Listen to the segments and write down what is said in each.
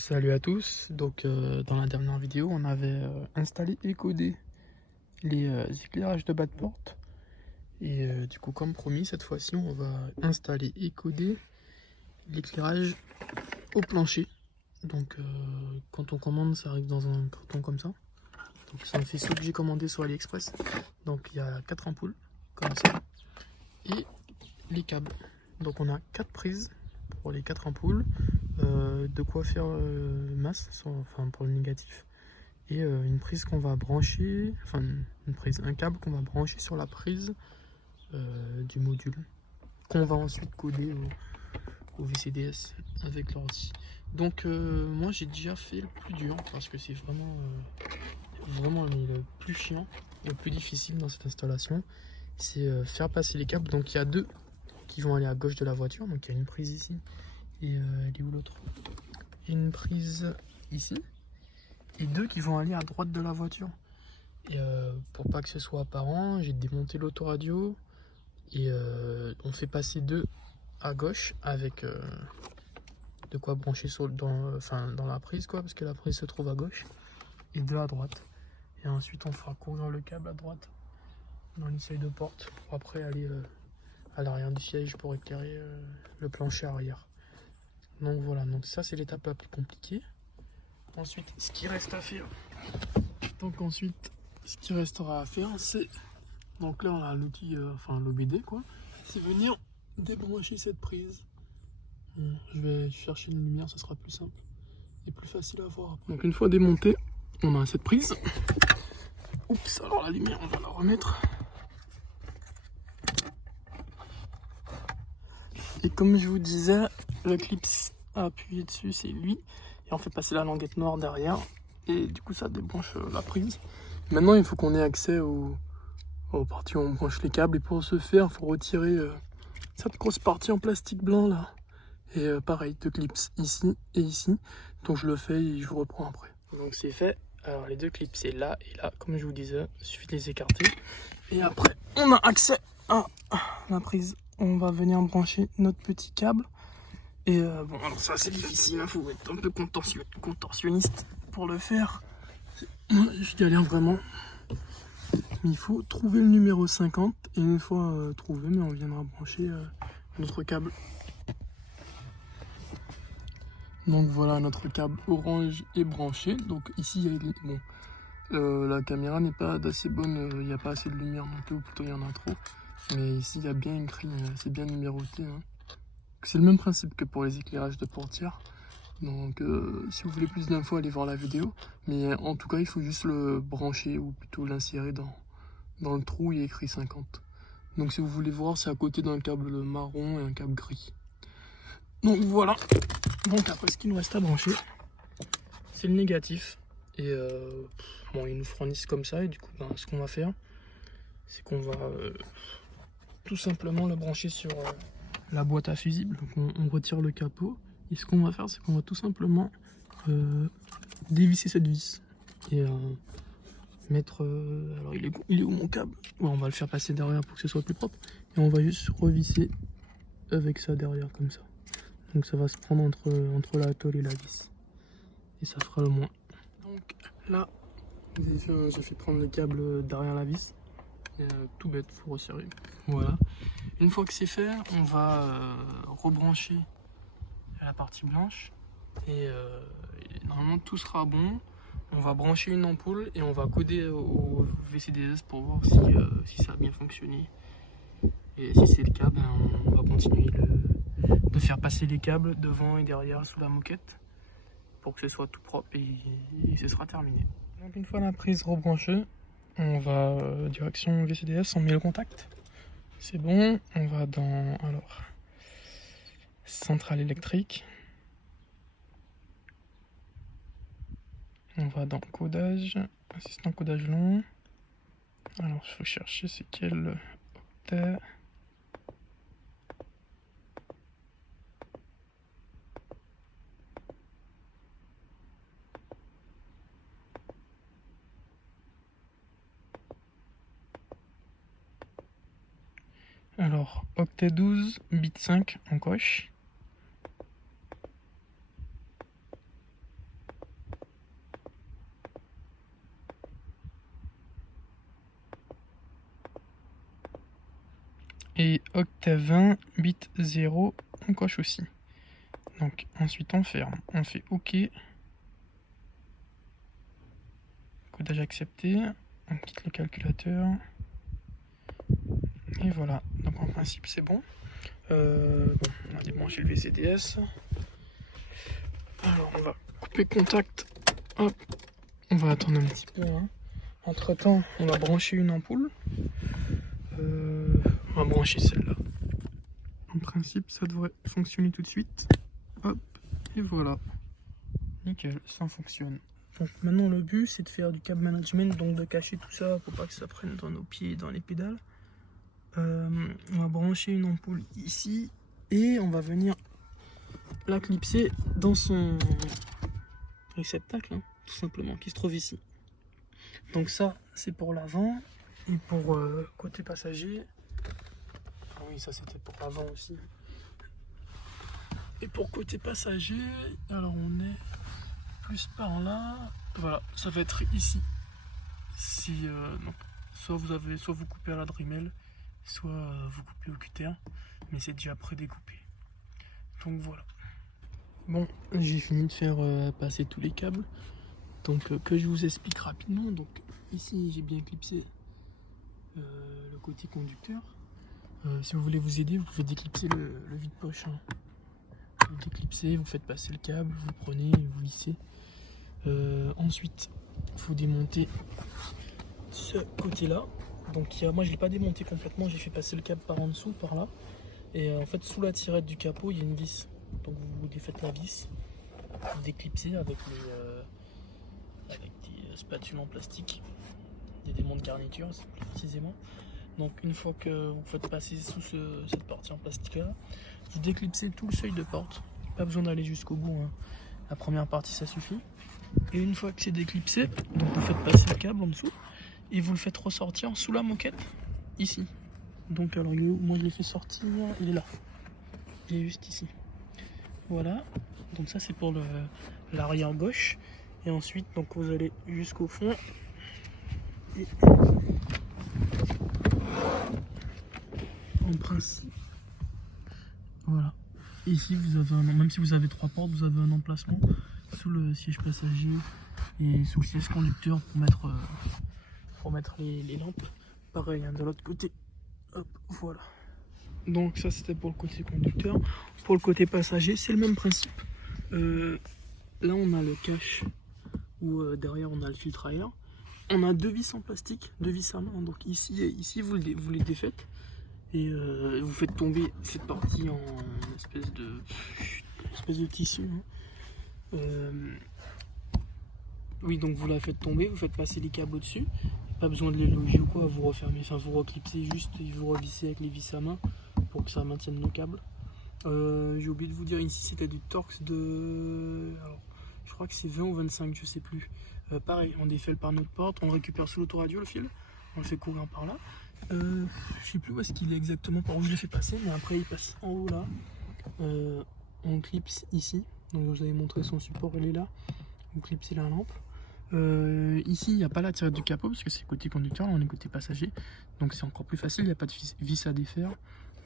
Salut à tous, donc dans la dernière vidéo on avait installé et codé les éclairages de bas de porte et du coup comme promis cette fois-ci on va installer et coder l'éclairage au plancher. Donc quand on commande ça arrive dans un carton comme ça, donc ça me fait ceux que j'ai commandé sur AliExpress. Donc il y a 4 ampoules comme ça et les câbles, donc on a 4 prises pour les 4 ampoules. De quoi faire masse, enfin pour le négatif, et une prise qu'on va brancher, enfin un câble qu'on va brancher sur la prise du module, qu'on va ensuite coder au VCDS avec l'ordi. Donc moi j'ai déjà fait le plus dur parce que c'est vraiment le plus chiant, le plus difficile dans cette installation, c'est faire passer les câbles. Donc il y a deux qui vont aller à gauche de la voiture, donc il y a une prise ici et elle est où l'autre? Une prise ici et deux qui vont aller à droite de la voiture. Et pour pas que ce soit apparent, j'ai démonté l'autoradio et on fait passer deux à gauche avec de quoi brancher dans la prise, quoi, parce que la prise se trouve à gauche, et deux à droite. Et ensuite on fera courir le câble à droite dans l'essaye de porte pour après aller à l'arrière du siège pour éclairer le plancher arrière. Donc voilà, donc ça c'est l'étape la plus compliquée. Ensuite, ce qui reste à faire, ce qui restera à faire, c'est, donc là on a l'outil, enfin l'OBD quoi, c'est venir débrancher cette prise. Bon, je vais chercher une lumière, ça sera plus simple et plus facile à voir. Donc une fois démonté, on a cette prise. Oups, alors la lumière on va la remettre. Et comme je vous disais, le clip à appuyer dessus c'est lui, et on fait passer la languette noire derrière, et du coup ça débranche la prise. Maintenant il faut qu'on ait accès aux parties où on branche les câbles, et pour ce faire il faut retirer cette grosse partie en plastique blanc là, et pareil, deux clips ici et ici. Donc je le fais et je vous reprends après. Donc c'est fait. Alors les deux clips c'est là et là, comme je vous disais, il suffit de les écarter et après on a accès à la prise. On va venir brancher notre petit câble. Et bon, alors ça c'est difficile, il faut être un peu contorsionniste pour le faire. Je galère vraiment. Il faut trouver le numéro 50, et une fois trouvé, mais on viendra brancher notre câble. Donc voilà, notre câble orange est branché. Donc ici, bon, la caméra n'est pas d'assez bonne, il n'y a pas assez de lumière montée, ou plutôt il y en a trop. Mais ici, il y a bien écrit, c'est bien numéroté, hein. C'est le même principe que pour les éclairages de portière. Donc si vous voulez plus d'infos, allez voir la vidéo. Mais en tout cas, il faut juste le brancher, ou plutôt l'insérer dans le trou, il est écrit 50. Donc si vous voulez voir, c'est à côté d'un câble marron et un câble gris. Donc voilà. Donc après, ce qu'il nous reste à brancher, c'est le négatif. Et bon, ils nous fournissent comme ça, et du coup, ben, ce qu'on va faire, c'est qu'on va tout simplement le brancher sur la boîte à fusibles. Donc on retire le capot, et ce qu'on va faire, c'est qu'on va tout simplement dévisser cette vis et mettre alors il est où mon câble? Ouais, on va le faire passer derrière pour que ce soit plus propre, et on va juste revisser avec ça derrière comme ça. Donc ça va se prendre entre la tôle et la vis, et ça fera le moins. Donc là j'ai fait prendre le câble derrière la vis, et tout bête, faut resserrer. Voilà, une fois que c'est fait, on va rebrancher la partie blanche, et normalement tout sera bon. On va brancher une ampoule et on va coder au VCDS pour voir si ça a bien fonctionné. Et si c'est le cas, ben, on va continuer de faire passer les câbles devant et derrière sous la moquette pour que ce soit tout propre, et ce sera terminé. Donc une fois la prise rebranchée, on va direction VCDS, on met le contact. C'est bon, on va dans centrale électrique. On va dans codage, assistant codage long. Alors il faut chercher c'est quel octet. Alors octet 12, bit 5 en coche. Et octave 1, bit 0, on coche aussi. Donc ensuite on ferme, on fait OK. Codage accepté, on quitte le calculateur. Et voilà, donc en principe c'est bon. Bon, on a débranché le VCDS. Alors on va couper contact. Hop. On va attendre un petit peu. Hein. Entre temps, on va brancher une ampoule. On va brancher celle-là. En principe, ça devrait fonctionner tout de suite. Hop, et voilà. Nickel, ça fonctionne. Donc maintenant le but c'est de faire du câble management, donc de cacher tout ça pour pas que ça prenne dans nos pieds et dans les pédales. On va brancher une ampoule ici et on va venir la clipser dans son réceptacle, hein, tout simplement, qui se trouve ici. Donc ça c'est pour l'avant et pour côté passager. Ah oui, ça c'était pour l'avant aussi. Et pour côté passager, alors on est plus par là. Voilà, ça va être ici. Si donc, soit vous coupez à la Dremel, soit vous coupez au cutter, mais c'est déjà prédécoupé. Donc voilà. Bon, j'ai fini de faire passer tous les câbles. Donc que je vous explique rapidement. Donc ici j'ai bien clipsé le côté conducteur. Si vous voulez vous aider, vous pouvez déclipser le vide-poche. Hein. Vous déclipsez, vous faites passer le câble, vous prenez, vous lissez. Ensuite, il faut démonter ce côté-là. Donc moi je l'ai pas démonté complètement, j'ai fait passer le câble par en dessous, par là. Et en fait sous la tirette du capot il y a une vis. Donc vous défaites la vis, vous déclipsez avec des spatules en plastique, des démons de garniture plus précisément. Donc une fois que vous faites passer sous cette partie en plastique là, vous déclipsez tout le seuil de porte. Pas besoin d'aller jusqu'au bout, hein. La première partie ça suffit. Et une fois que c'est déclipsé, donc vous faites passer le câble en dessous et vous le faites ressortir sous la moquette ici. Donc alors moi je l'ai fait sortir, il est là, il est juste ici. Voilà, donc ça c'est pour l'arrière gauche. Et ensuite donc vous allez jusqu'au fond et en principe voilà, ici vous avez même si vous avez 3 portes, vous avez un emplacement sous le siège passager et sous le siège conducteur pour mettre les lampes. Pareil, hein, de l'autre côté. Hop, voilà. Donc ça c'était pour le côté conducteur. Pour le côté passager, c'est le même principe. Là on a le cache où derrière on a le filtre à air. On a 2 vis en plastique, 2 vis à main. Donc ici et ici vous les défaites et vous faites tomber cette partie en espèce de tissu. Hein. Oui, donc vous la faites tomber, vous faites passer les câbles au-dessus. Pas besoin de les loger ou quoi, vous refermez, enfin vous reclipsez juste et vous revissez avec les vis à main pour que ça maintienne nos câbles. J'ai oublié de vous dire, ici c'était du Torx de... Alors, je crois que c'est 20 ou 25, je sais plus. Pareil, on défait le par notre porte, on le récupère sous l'autoradio le fil, on le fait courir par là. Je sais plus où est-ce qu'il est exactement, par où je l'ai fait passer, mais après il passe en haut là. On clipse ici, donc je vous avais montré son support, il est là. Vous clipsez la lampe. Ici il n'y a pas la tirette du capot parce que c'est côté conducteur, là on est côté passager, donc c'est encore plus facile, il n'y a pas de vis à défaire.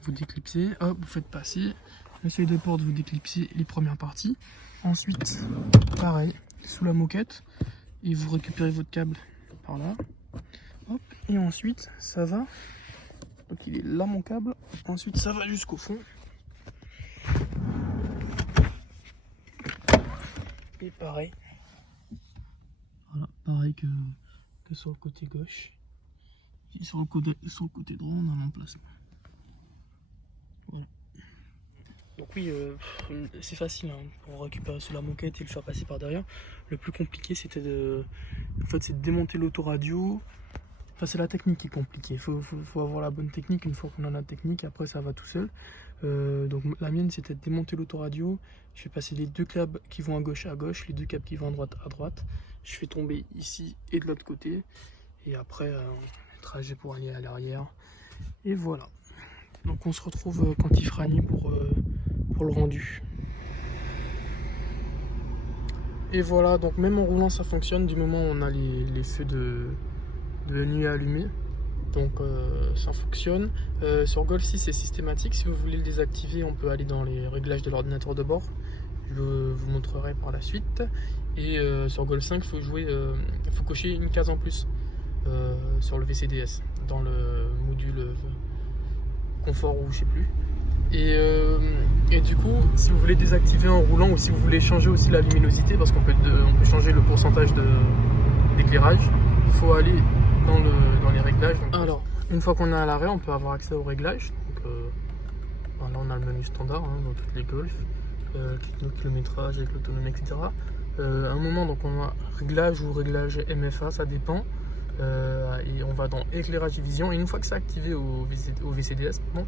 Vous déclipsez, hop, vous faites passer le seuil de porte, vous déclipsez les premières parties. Ensuite pareil, sous la moquette, et vous récupérez votre câble par là, hop, et ensuite ça va, donc il est là mon câble, ensuite ça va jusqu'au fond et pareil. Voilà, pareil que sur le côté gauche. Et sur le côté droit, on a l'emplacement. Voilà. Donc oui, c'est facile hein, pour récupérer sous la moquette et le faire passer par derrière. Le plus compliqué, c'était de démonter l'autoradio. Enfin, c'est la technique qui est compliquée. Il faut avoir la bonne technique. Une fois qu'on a la technique, après ça va tout seul. Donc la mienne, c'était de démonter l'autoradio. Je fais passer les 2 câbles qui vont à gauche, les 2 câbles qui vont à droite. Je fais tomber ici et de l'autre côté. Et après, trajet pour aller à l'arrière. Et voilà. Donc on se retrouve quand il fera nuit pour le rendu. Et voilà, donc même en roulant ça fonctionne du moment où on a les feux de nuit allumés. Donc ça fonctionne. Sur Golf 6 c'est systématique. Si vous voulez le désactiver, on peut aller dans les réglages de l'ordinateur de bord. Je vous montrerai par la suite. Et sur Golf 5, il faut cocher une case en plus sur le VCDS dans le module confort ou je sais plus. Et du coup, si vous voulez désactiver en roulant ou si vous voulez changer aussi la luminosité, parce qu'on peut changer le pourcentage d'éclairage, il faut aller dans les réglages. Donc, alors, une fois qu'on est à l'arrêt, on peut avoir accès aux réglages. Donc, là, on a le menu standard dans toutes les Golf, le kilométrage avec l'autonomie, etc. À un moment, donc on a réglage ou réglage MFA, ça dépend. Et on va dans éclairage et vision. Et une fois que c'est activé au VCDS, bon,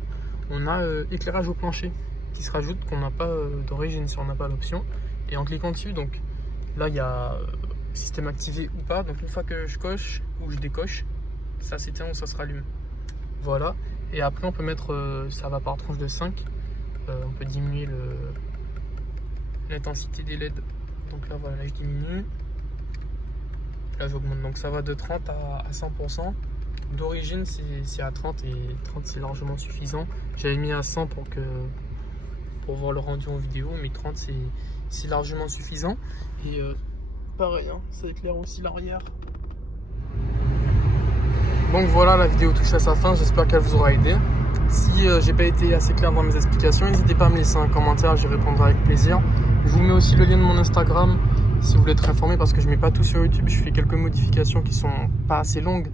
on a éclairage au plancher qui se rajoute, qu'on n'a pas d'origine si on n'a pas l'option. Et en cliquant dessus, donc là il y a système activé ou pas. Donc une fois que je coche ou je décoche, ça s'éteint ou ça se rallume. Voilà. Et après on peut mettre, ça va par tranche de 5. On peut diminuer l'intensité des LED. Donc là voilà, là je diminue. Là j'augmente. Donc ça va de 30 à 100%. D'origine c'est à 30 et 30 c'est largement suffisant. J'avais mis à 100 pour voir le rendu en vidéo, mais 30 c'est largement suffisant. Et pareil, ça éclaire aussi l'arrière. Donc voilà, la vidéo touche à sa fin, j'espère qu'elle vous aura aidé. Si j'ai pas été assez clair dans mes explications, n'hésitez pas à me laisser un commentaire, j'y répondrai avec plaisir. Je vous mets aussi le lien de mon Instagram si vous voulez être informé, parce que je mets pas tout sur YouTube, je fais quelques modifications qui sont pas assez longues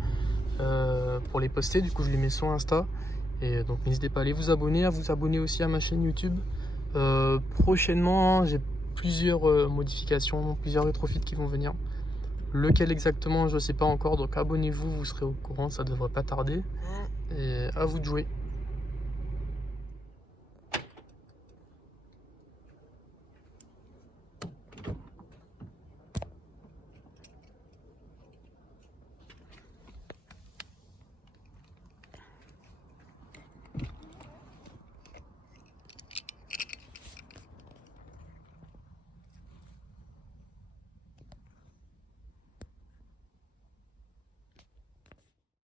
pour les poster, du coup je les mets sur Insta. Et donc n'hésitez pas à aller vous abonner, aussi à ma chaîne YouTube. Prochainement j'ai plusieurs modifications, plusieurs rétrofits qui vont venir. Lequel exactement je sais pas encore, donc abonnez-vous, vous serez au courant, ça devrait pas tarder. Et à vous de jouer.